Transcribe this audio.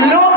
No.